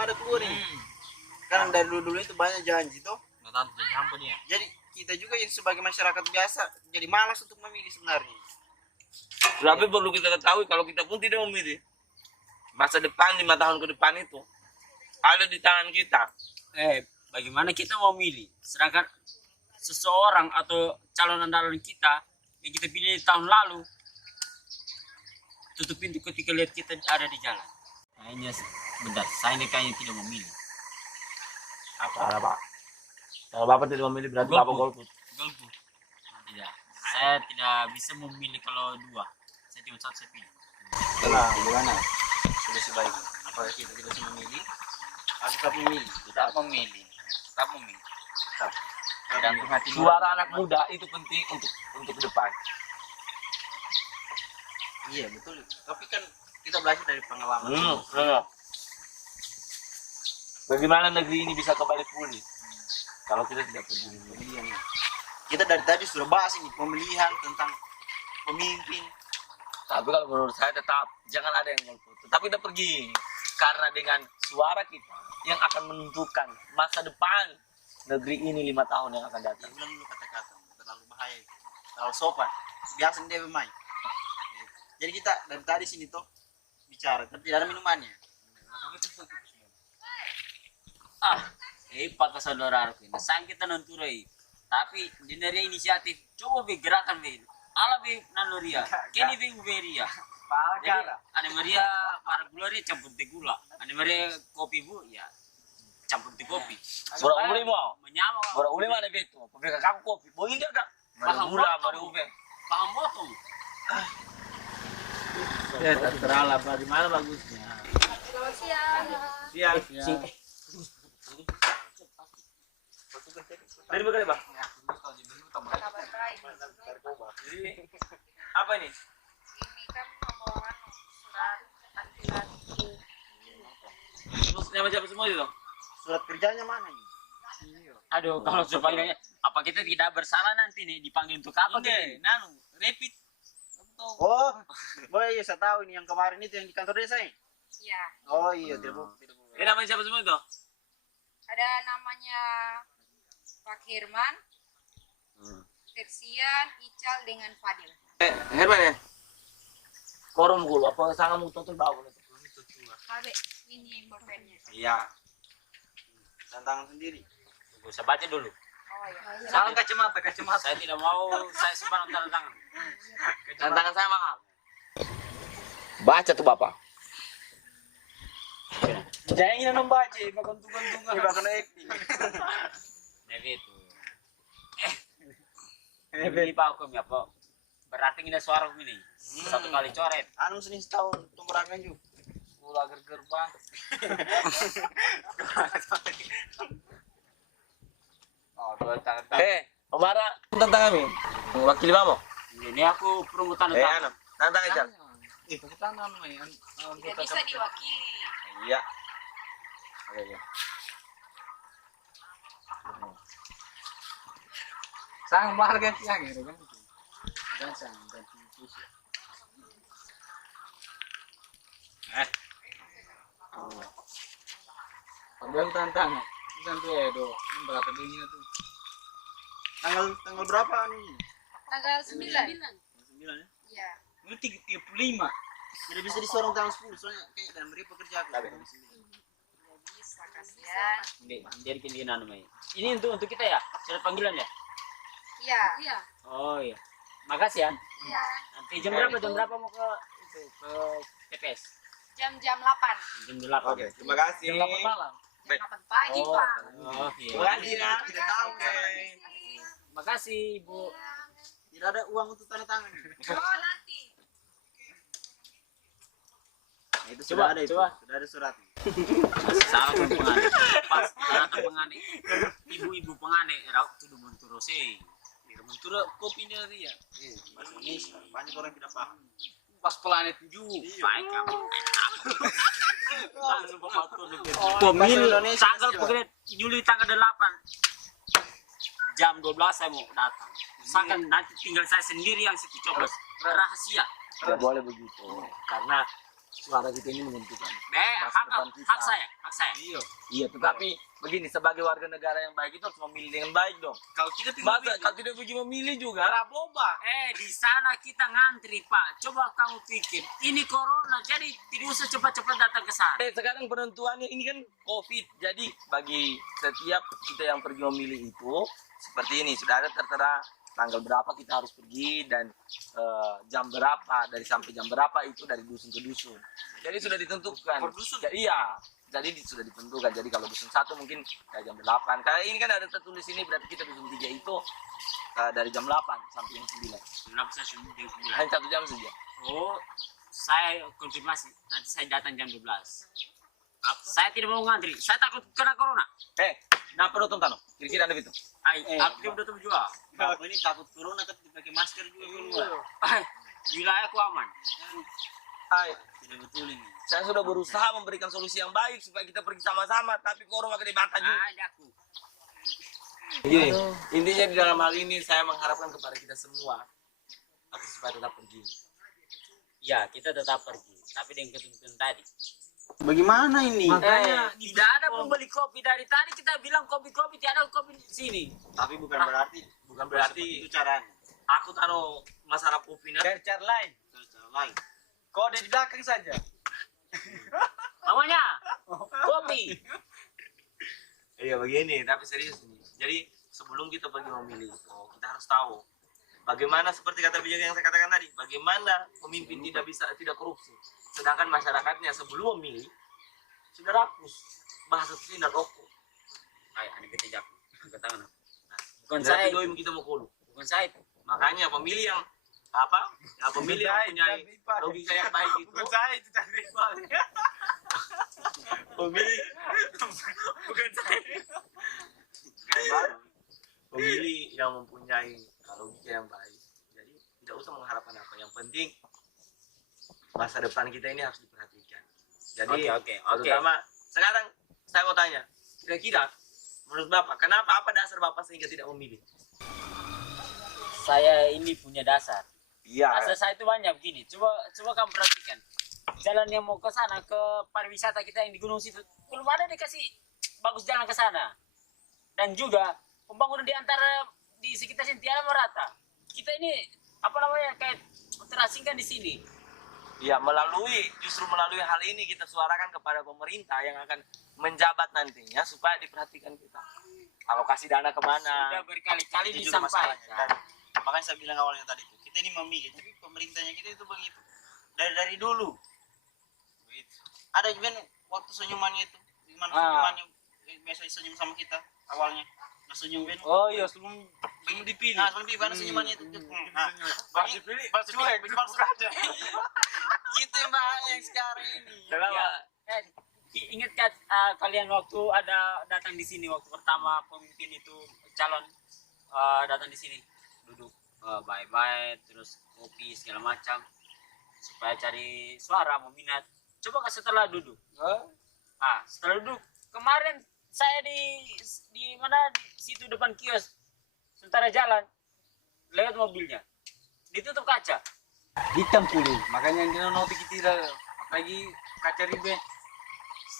ada keluar ini. Kan dari dulu itu banyak janji tuh. Nggak tahu jadi hampa dia. Jadi kita juga yang sebagai masyarakat biasa jadi malas untuk memilih sebenarnya. Tapi perlu kita ketahui kalau kita pun tidak memilih, masa depan 5 tahun ke depan itu ada di tangan kita. Bagaimana kita mau milih? Sedangkan seseorang atau calon andalan kita yang kita pilih di tahun lalu tutup pintu ketika lihat kita ada di jalan. Kayaknya bentar, saya ini kayaknya tidak memilih. Apa? Pak? Kalau Bapak tidak memilih berarti Bapak golput. Golput. Tidak. Saya tidak bisa memilih kalau dua. Saya cuma satu saya pilih. Tenang, gimana? Sudah sebaiknya. Apakah kita tidak bisa memilih? Harus tetap memilih. Tetap memilih. Tetap memilih. Tetap. Tergantung hati Suara anak muda itu penting untuk ke depan. Iya betul. Tapi kan kita belajar dari pengalaman. Bagaimana negeri ini bisa kembali pulih kalau kita tidak pergi Pemilihan. Kita dari tadi sudah bahas ini pemilihan tentang pemimpin. Tapi kalau menurut saya tetap jangan ada yang golput. Tetap kita pergi karena dengan suara kita yang akan menentukan masa depan negeri ini 5 tahun yang akan datang. Dia bilang dulu kata-kata terlalu bahaya, terlalu sopan. Biasa dia bermain. Jadi kita dari tadi sini tuh bicara, tapi tidak ada minumannya. Pak saudaraku, sang kita nonturai. Tapi dari inisiatif coba gerakan be. Ala be nanoria, kini be uberia. Jadi Ane Maria para gula dia campur teh gula. Ane Maria kopi bu ya campur teh kopi. Bora uli mau. Menyama. Bora uli mana betul? Pabrik kamu kopi. Bohong dia dah. Mari gula, mari ube. Paham botol. Ya terserah lah. Bagaimana bagusnya? Selamat siang. Siang. Dari mana bang? Kabar baik. Apa ini? Ini kan pembawaan surat anti-laki. Terus nama siapa semua itu? Surat kerjanya mana ini? Aduh, kalau dipanggilnya apa kita tidak bersalah nanti nih dipanggil untuk apa gitu? Nanu, rapid. Oh, iya saya tahu ini yang kemarin itu yang di kantor desa ya. Iya. Oh iya, tidak boleh. Ini namanya siapa semua itu? Ada namanya Pak Herman, Tersian, Ical dengan Fadil. Herman ya? Korum gulu, apa sangat mutu bawa itu? Kabe, ini bolpennya. Iya. Tantangan sendiri. Tunggu, saya baca dulu. Oh iya. Jangan kacamata. Saya tidak mau saya sembarang tanda tangan. Tantangan saya mahal. Baca tuh bapak. Jangan ingin membaca, gantung-gantungan. Tidak kena acting. Jadi itu. Ini Pak Hukum ya Pak. Berarti ini suara ini. Satu kali coret. Anu sini setahun tunggurangan juga. Gula gerbang. Oh, dua tangan. Pemara tentang kami. Wakili kamu? Ini aku perlu tanda tangan. Tantang aja. Tidak bisa diwakili. Iya. Sang marga siang gitu kan. Dan sang dan tikus. Ambil tantangan. Santai Edo. Berapa dunia tuh? Tanggal berapa nih? Tanggal 9. 9 ya? Iya. Ini 35. Tidak bisa disorong tanggal 10 soalnya kayak dalam beri pekerja aku. Tidak bisa, kasihan. Jadi kini namanya. Ini untuk kita ya? Surat panggilan ya? Iya. Iya. Oh iya. Makasih ya. Iya. Nanti jam berapa mau ke TPS? Jam 8. Jam 8. Oke, terima kasih. Jam 8 malam. Jam 8 pagi, Pak. Oh iya. Terima kasih ya. Tidak tahu. Makasih Ibu. Tidak ada uang untuk tanda tangan. Oh, nanti. Nah, itu sudah ada itu. Coba. Sudah ada surat. Salah pun pengane. Pas datang pengane. Ibu-ibu pengane rau tuh menturose. Mentura kopi dari ya. Bahasa Indonesia. Banyak orang tidak paham. Pas planet 7. Baik kamu. Pemilu tanggal pokoknya Juli tanggal 8 jam 12 saya mau datang. Misalkan nanti tinggal saya sendiri yang situ coblos rahasia. Tidak boleh begitu. Karena suara kita ini menentukan hak, masa depan kita. hak saya. Iya, tetapi begini, sebagai warga negara yang baik itu harus memilih dengan baik dong. Kalau kita Masa kalau tidak pergi memilih juga? boba. Di sana kita ngantri, Pak. Coba kamu pikir, ini corona, jadi tidak usah cepat-cepat datang ke sana. Sekarang penentuannya ini kan COVID. Jadi bagi setiap kita yang pergi memilih itu seperti ini, sudah ada tertera tanggal berapa kita harus pergi dan jam berapa, dari sampai jam berapa itu dari dusun ke dusun. Jadi sudah ditentukan. Per dusun? Ya, iya. Jadi sudah ditentukan. Jadi kalau dusun 1 mungkin kayak jam 8. Karena ini kan ada tertulis ini, berarti kita dusun 3 itu dari jam 8 sampai jam 9. Kenapa saya sudah jam 9? Hanya 1 jam saja. Oh, saya konfirmasi. Nanti saya datang jam 12. Saya tidak mau ngantri. Saya takut kena corona. Nah perlu tonton. Kira-kira ada itu. Aku udah tuh juga. Aku ini takut corona tapi pakai masker juga keluar. Wilayahku aman. Tidak betul ini. Saya sudah berusaha memberikan solusi yang baik supaya kita pergi sama-sama, tapi corona gede bantah juga. Ada aku. Gini, intinya di dalam hal ini saya mengharapkan kepada kita semua agar supaya tetap pergi. Ya, kita tetap pergi. Tapi dengan ketentuan tadi. Bagaimana ini? Tidak ada pembeli kopi. Dari tadi kita bilang kopi-kopi, tidak ada kopi di sini. Tapi bukan berarti Itu itu caranya. aku taruh masalah kopi nah. Dari cara lain. Cara lain. Kau ada di belakang saja. Namanya kopi. Iya begini, tapi serius ini. Jadi sebelum kita pergi memilih itu, kita harus tahu bagaimana seperti kata bijak yang saya katakan tadi, bagaimana pemimpin tidak korupsi. Sedangkan masyarakatnya sebelum memilih sudah rakus, bahasa itu tidak rokok. Ayo, ini ketiga. Katakan. Bukan saya. saya doim kita mau kulu. Bukan saya. Makanya pemilih yang apa? Ya, pemilih yang punya logika yang baik itu. Bukan saya itu tadi. Pemilih bukan saya. Pemilih yang mempunyai logika yang baik. Jadi tidak usah mengharapkan apa. Yang penting masa depan kita ini harus diperhatikan. Jadi Oke. terutama sekarang saya mau tanya, kira-kira menurut Bapak, kenapa apa dasar Bapak sehingga tidak memilih? Saya ini punya dasar. Iya. Dasar saya itu banyak begini. Coba kamu perhatikan. Jalan yang mau ke sana, ke pariwisata kita yang di Gunung Situ, belum ada dikasih bagus jalan ke sana. Dan juga pembangunan di antara di sekitar sini tiada merata. Kita ini apa namanya kayak terasingkan di sini. Ya, justru melalui hal ini kita suarakan kepada pemerintah yang akan menjabat nantinya supaya diperhatikan kita. Alokasi dana kemana? Sudah berkali-kali Itu juga masalahnya. disampaikan. Dan makanya saya bilang awalnya tadi itu, kita ini memilih, tapi pemerintahnya kita itu begitu. Dari dulu. Begitu. Ada juga waktu senyumannya itu, gimana senyumannya biasa senyum sama kita awalnya. Nah, senyum Ben. Oh iya, sebelum dipilih. Nah, sebelum gimana senyumannya itu. Nah, dipilih, cuek, itu yang bahaya yang sekarang ini. Ingat kan kalian waktu ada datang di sini waktu pertama pemimpin itu calon datang di sini duduk bye-bye terus kopi segala macam supaya cari suara meminat. Coba setelah duduk. Setelah duduk kemarin saya di mana di situ depan kios sementara jalan lewat mobilnya ditutup kaca. Hitam pulih. Makanya yang notik kita apalagi kaca ribe.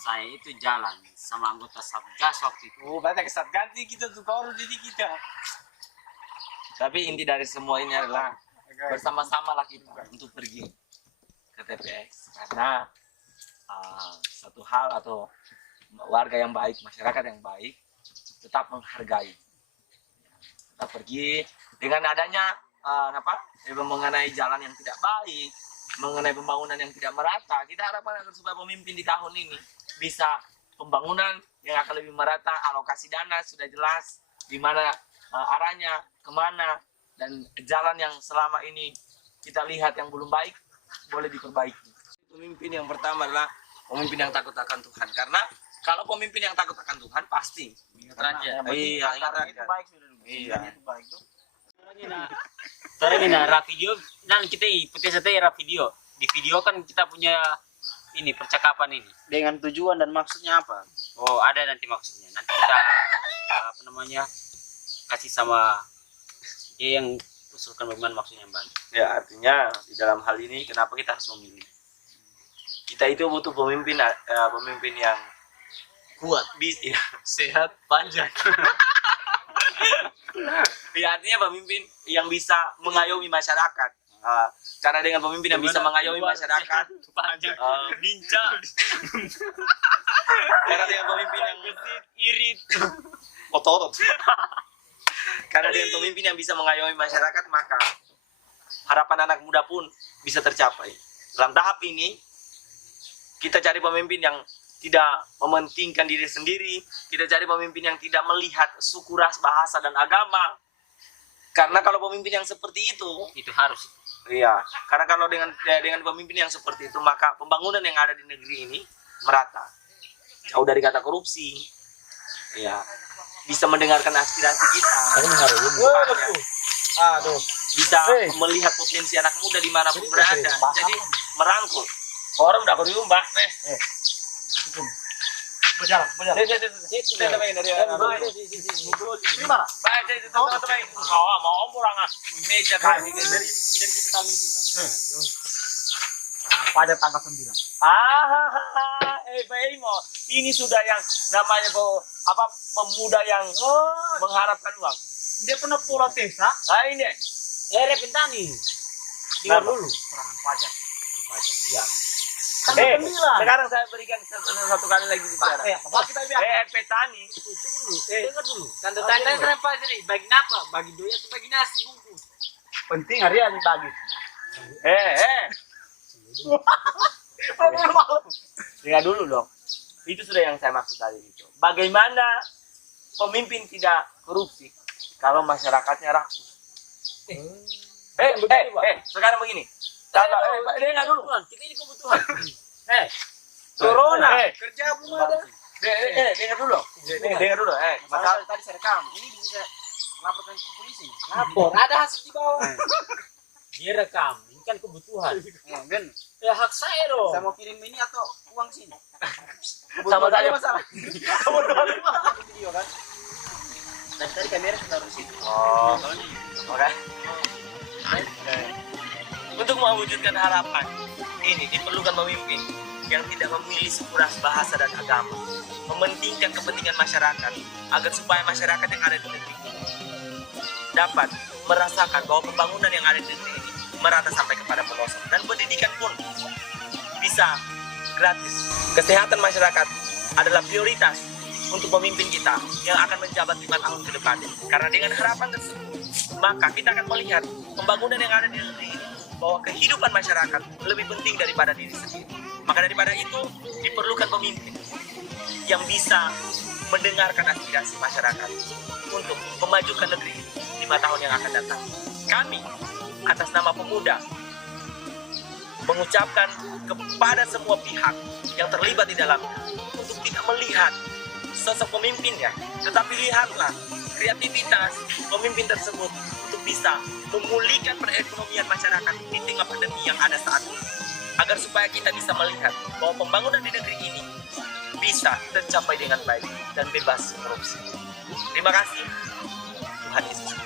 Saya itu jalan sama anggota Satgas waktu itu. Oh, banyak kesat ganti kita tuh baru jadi kita. Tapi inti dari semua ini adalah bersama-sama lah kita untuk pergi ke TPS karena satu hal atau warga yang baik, masyarakat yang baik tetap menghargai, tetap pergi dengan adanya mengenai jalan yang tidak baik, mengenai pembangunan yang tidak merata. Kita harapkan agar supaya pemimpin di tahun ini bisa pembangunan yang akan lebih merata, alokasi dana sudah jelas di mana arahnya kemana, dan jalan yang selama ini kita lihat yang belum baik boleh diperbaiki. Pemimpin yang pertama adalah pemimpin yang takut akan Tuhan, karena kalau pemimpin yang takut akan Tuhan pasti Raja. iya, itu baik sudah. Iya. Itu baik tuh. Tadi video dan kita video. Di video kan kita punya ini percakapan ini. Dengan tujuan dan maksudnya apa? Oh, ada nanti maksudnya. Nanti kita kasih sama dia yang usulkan bagaimana maksudnya Bang. Ya, artinya di dalam hal ini kenapa kita harus memilih? Kita itu butuh pemimpin pemimpin yang Kuat, ya, sehat, panjang. ya artinya pemimpin yang bisa mengayomi masyarakat. Cara dengan pemimpin yang bisa mengayomi masyarakat, Panjang. lincah. Karena dengan pemimpin yang Irit. otot. Karena dengan pemimpin yang bisa mengayomi masyarakat, maka harapan anak muda pun bisa tercapai. Dalam tahap ini, kita cari pemimpin yang tidak mementingkan diri sendiri, kita cari pemimpin yang tidak melihat suku, ras, bahasa, dan agama. Karena kalau pemimpin yang seperti Itu harus. iya, karena kalau dengan pemimpin yang seperti itu, maka pembangunan yang ada di negeri ini merata. Jauh dari kata korupsi, ya, bisa mendengarkan aspirasi kita. Aduh. Bisa melihat potensi anak muda dimanapun berada, jadi merangkul. Orang udah kurium, Mbak. Berjalan. Gimana? Baik, itu teman-teman. Mau om orang meja kami dari kita kami kita. Pada tanggal 9. Ini sudah yang namanya pemuda yang mengharapkan uang. Dia pernah protes, ha? Nah ini, Repentani. dengar Dulu serangan pajak. Iya. sekarang saya berikan satu kali lagi bicara. Petani. Dengar dulu. Tanda-tanda kenapa jadi? Bagi apa? Bagi doya atau bagi nasi bungkus? Penting hari ini bagi. Dengar dulu dong. Itu sudah yang saya maksud tadi itu. Bagaimana pemimpin tidak korupsi kalau masyarakatnya rakus? Sekarang begini. Dengar dulu. Kita ini kebutuhan. Corona. Kerja belum ada. Dengar dulu. Dengar dulu. Masalah Tadi saya rekam. Ini bisa laporkan ke polisi. Lapor. Ada hasil di bawah. Dia rekam. Ini kan kebutuhan. Ben, Ya hak saya dong. saya mau kirim ini atau uang sini? sama saja. Masalah. Video kan. Dan tadi kamera taruh di situ. Oh, oke. Untuk mewujudkan harapan ini diperlukan pemimpin yang tidak memilih suku, ras, bahasa, dan agama, mementingkan kepentingan masyarakat agar supaya masyarakat yang ada di negeri ini dapat merasakan bahwa pembangunan yang ada di negeri ini merata sampai kepada pelosok, dan pendidikan pun bisa gratis. Kesehatan masyarakat adalah prioritas untuk pemimpin kita yang akan menjabat 5 tahun ke depan. Karena dengan harapan tersebut, maka kita akan melihat pembangunan yang ada di negeri ini, bahwa kehidupan masyarakat lebih penting daripada diri sendiri. Maka daripada itu diperlukan pemimpin yang bisa mendengarkan aspirasi masyarakat untuk memajukan negeri 5 tahun yang akan datang. Kami atas nama pemuda mengucapkan kepada semua pihak yang terlibat di dalamnya untuk tidak melihat sosok pemimpinnya, tetapi lihatlah kreativitas pemimpin tersebut untuk bisa memulihkan perekonomian masyarakat di tengah pandemi yang ada saat ini, agar supaya kita bisa melihat bahwa pembangunan di negeri ini bisa tercapai dengan baik dan bebas korupsi. Terima kasih. Tuhan Yesus.